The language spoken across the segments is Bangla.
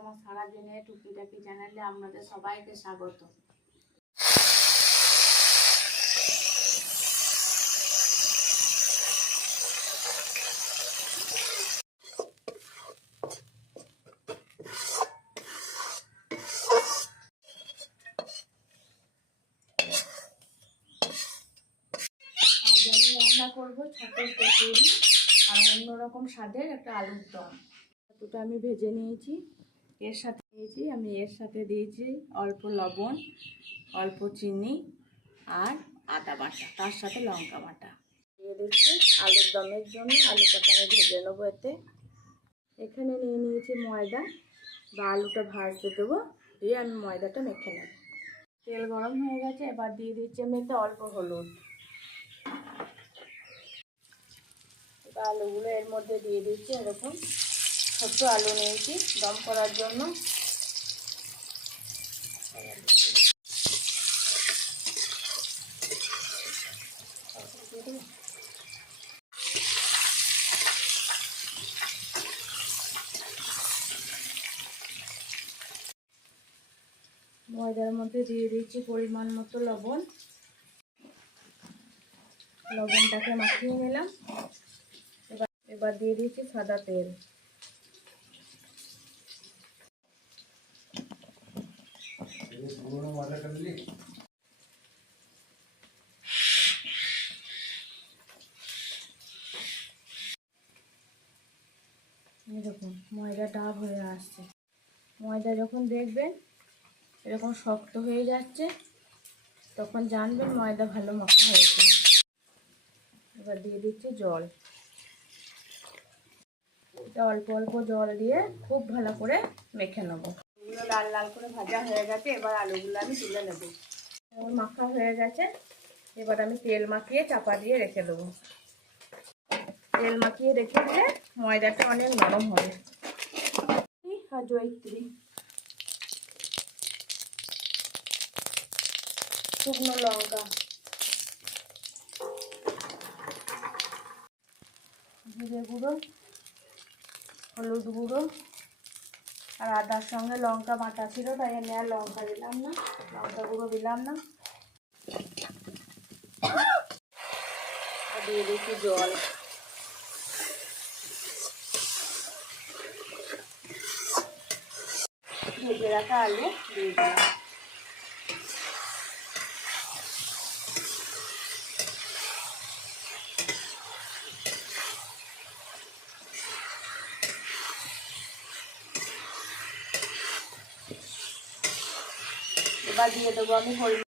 আমার সারাদিনে টুকিটাকি চ্যানেলে আপনাদের সবাইকে স্বাগত আজ আমি রান্না করব ছাতুর কচুরি আর অন্যরকম স্বাদের একটা আলুর দম। ছাতুটা আমি ভেজে নিয়েছি, এর সাথে নিয়েছি আমি এর সাথে দিয়েছি অল্প লবণ, অল্প চিনি আর আদা বাটা, তার সাথে লঙ্কা বাটা। দিয়ে দিচ্ছি আলুর দমের জন্য, আলুটাকে আমি ভেজে নেব এতে। এখানে নিয়ে নিয়েছি ময়দা, বা আলুটা ভাজতে দেবো, দিয়ে আমি ময়দাটা মেখে নেব। তেল গরম হয়ে গেছে, এবার দিয়ে দিচ্ছি আমি এতে অল্প হলুদ। আলুগুলো এর মধ্যে দিয়ে দিচ্ছি, এরকম ছোট্ট আলু নিয়েছি, দম করার জন্য। ময়দার মধ্যে দিয়ে দিচ্ছি পরিমাণ মতো লবণ। লবণটাকে মাখিয়ে নিলাম। এবার দিয়ে দিচ্ছি সাদা তেল। দেখুন, ময়দা ডাব হয়ে আসছে। ময়দা যখন দেখবেন, এরকম শক্ত হয়ে যাচ্ছে, তখন জানবেন ময়দা ভালো মাখা হয়েছে। এবার দিয়ে দিচ্ছি জল। এটা অল্প অল্প জল দিয়ে খুব ভালো করে মেখে নেব। এগুলো লাল লাল করে ভাজা হয়ে গেছে এবার আলুগুলো আমি তুলে নেব। মাখা হয়ে গেছে এবার আমি তেল মাখিয়ে চাপা দিয়ে রেখে দেবো। তেল মাখিয়ে রেখে দিলে ময়দাটা অনেক নরম হবে। আর জয়িত্রী। শুকনো লঙ্কা। জিরে গুঁড়ো। হলুদ গুঁড়ো আর আদার সঙ্গে লঙ্কা বাটা ছিল, তাই আমি আর লঙ্কা দিলাম না, লঙ্কা গুঁড়ো দিলাম না। দিয়ে দিচ্ছি জল। ভেজে রাখা আলু দিয়ে দিলাম। এবার দিয়ে দেবো আমি হলুদ।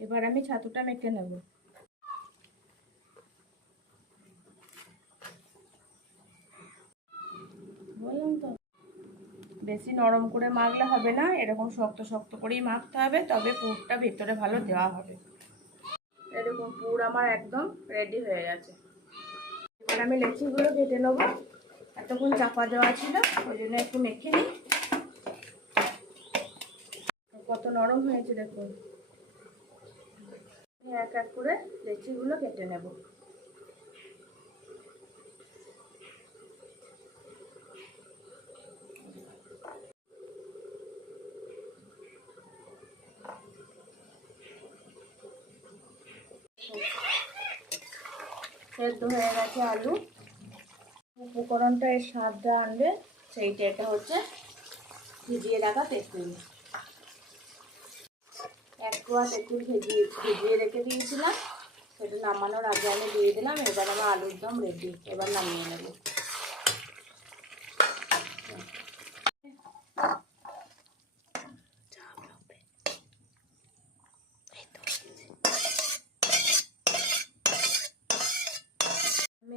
এবার আমি ছাতুটা মেখে নেব। বললাম তো বেশি নরম করে মাখলে হবে না এরকম শক্ত শক্ত করেই মাখতে হবে তবে পুরটা ভেতরে ভালো দেওয়া হবে। পুর আমার একদম রেডি হয়ে গেছে। এবার আমি লেচিগুলো কেটে নেব। এতক্ষণ চাপা দেওয়া ছিল, ওই জন্য একটু মেখে নিই। কত নরম হয়েছে দেখুন। এক এক করে লেচিগুলো কেটে নেব। সেদ্ধ হয়ে গেছে আলু। উপকরণটা এর স্বাদটা আনবে সেইটা, এটা হচ্ছে ভিজিয়ে রাখা তেঁতুল। এক কোয়া তেঁতুল ভেজিয়ে, ভিজিয়ে রেখে দিয়েছিলাম। সেটা নামানোর আগে আমি দিয়ে দিলাম, এবার আমার আলুর দম রেডি এবার নামিয়ে নেব।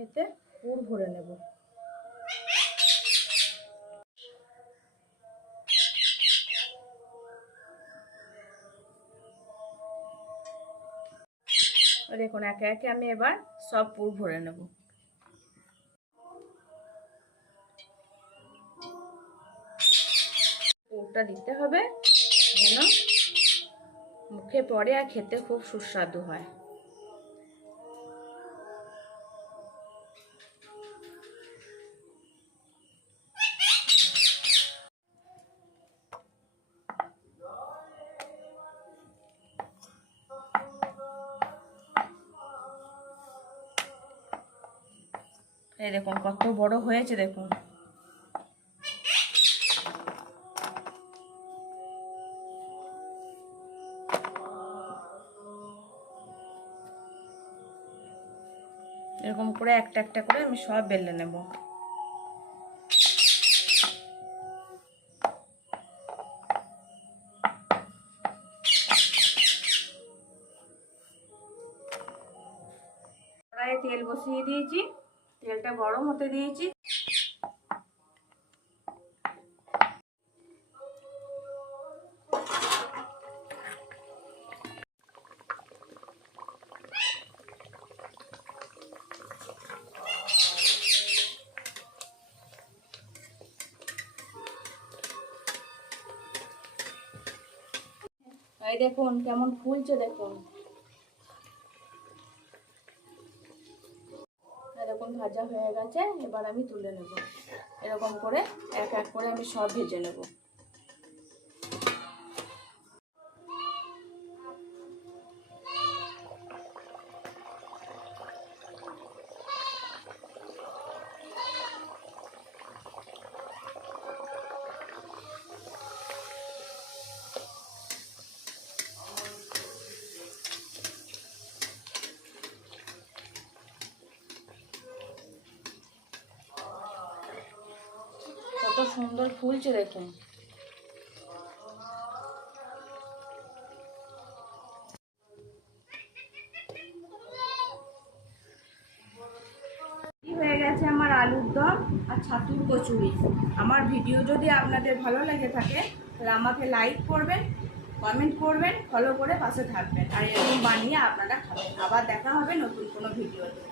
এতে গুড় ভরে নেব। দেখুন, একে একে আমি এবার সব পুর ভরে নেব। পুরটা দিতে হবে যেন মুখে পরে আর খেতে খুব সুস্বাদু হয়। এই দেখুন, কত বড় হয়েছে, দেখুন। এরকম করে একটা একটা করে আমি সব বেলে নেব। তেল বসিয়ে দিয়েছি। তেলটা গরম হতে দিয়েছি। দেখুন কেমন ফুলছে দেখুন এরকম ভাজা হয়ে গেছে, এবার আমি তুলে নেব। এরকম করে এক এক করে আমি সব ভেজে নেব। সুন্দর ফুলছে দেখুন। হয়ে গেছে আমার আলুর দম আর ছাতুর কচুরি। আমার ভিডিও যদি আপনাদের ভালো লেগে থাকে, তাহলে আমাকে লাইক করবেন কমেন্ট করবেন ফলো করে পাশে থাকবেন। আর এরকম বানিয়ে আপনারা খাবেন। আবার দেখা হবে নতুন কোনো ভিডিওতে।